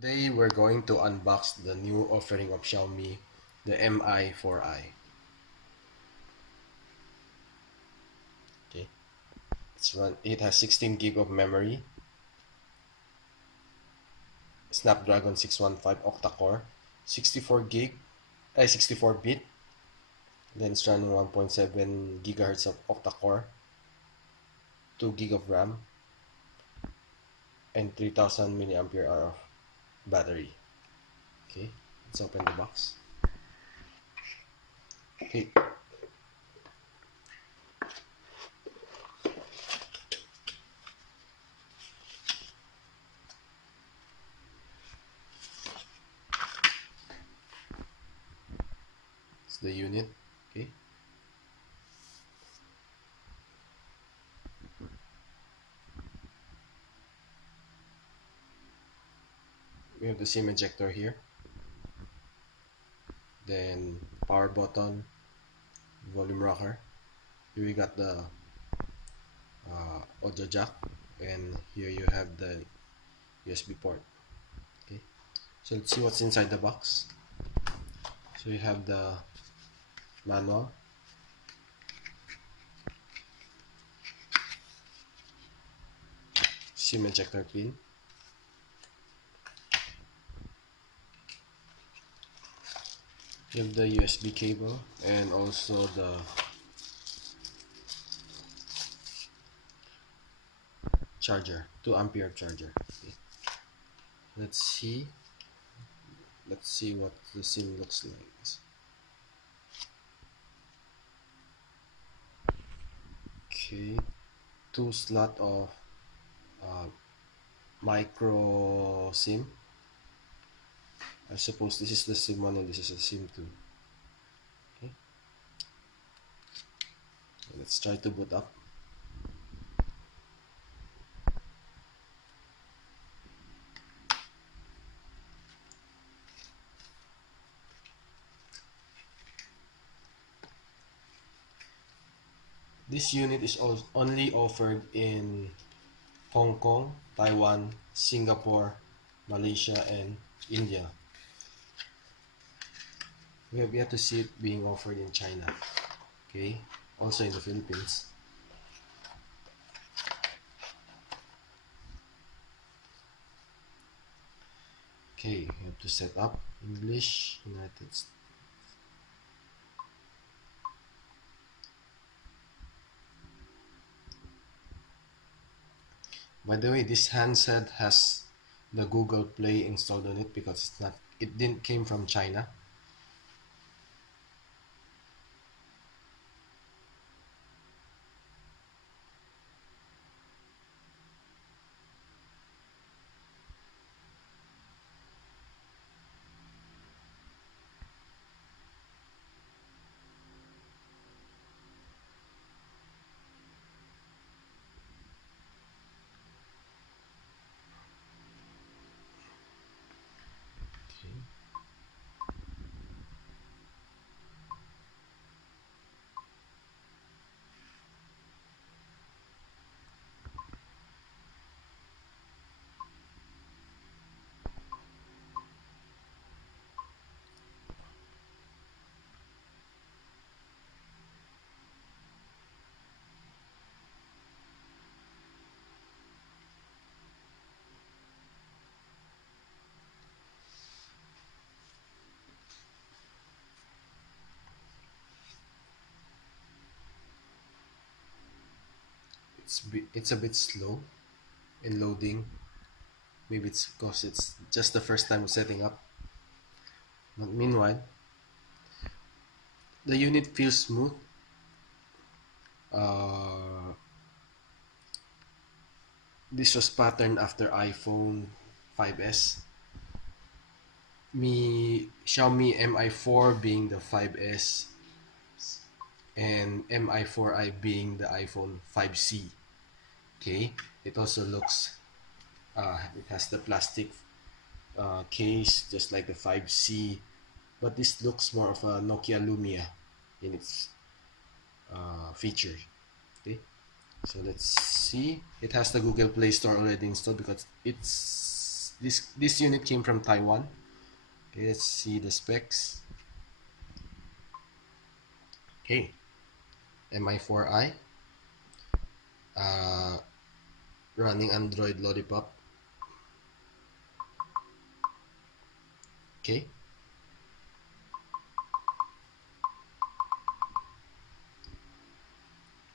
Today we're going to unbox the new offering of Xiaomi, the Mi4i. Okay, It has 16 gig of memory, Snapdragon 615 octa-core, 64 gig, 64 bit, then it's running 1.7 gigahertz of octa-core, 2 gig of RAM, and 3000 milliampere hour of battery. Okay, let's open the box. Okay, it's the unit. Okay, we have the SIM ejector here, then power button, volume rocker. Here we got the audio jack, and here you have the USB port. Okay, so let's see what's inside the box. So you have the manual, SIM ejector pin, you have the USB cable, and also the charger, 2 ampere charger. Okay. let's see let's see what the SIM looks like. Okay, 2 slot of uh, micro SIM. I suppose this is the SIM 1 and this is the SIM 2. Okay, let's try to boot up. This unit is only offered in Hong Kong, Taiwan, Singapore, Malaysia, and India. We have yet to see it being offered in China. Okay, also in the Philippines. Okay, you have to set up English, United States. By the way, this handset has the Google Play installed on it because it didn't came from China. Okay. It's a bit slow in loading. Maybe it's because it's just the first time setting up. But meanwhile, the unit feels smooth. Uh, this was patterned after iPhone 5s. Xiaomi Mi4 being the 5s, and Mi4i being the iPhone 5C. Okay, it also looks, it has the plastic case just like the 5C, but this looks more of a Nokia Lumia in its feature. Okay, so let's see. It has the Google Play Store already installed because it's This unit came from Taiwan. Okay, let's see the specs. Okay, MI4i, uh, running Android Lollipop. Okay,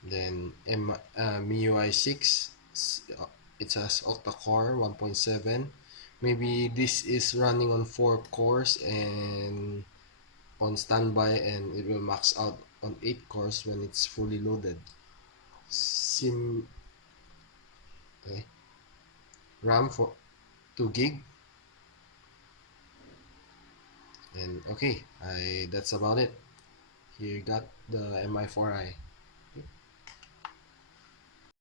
then MIUI 6. It has octa-core 1.7. Maybe this is running on 4 cores and on standby, and it will max out on 8 cores when it's fully loaded. Sim Okay, RAM for 2 gig, and okay, I that's about it. Here you got the MI4i.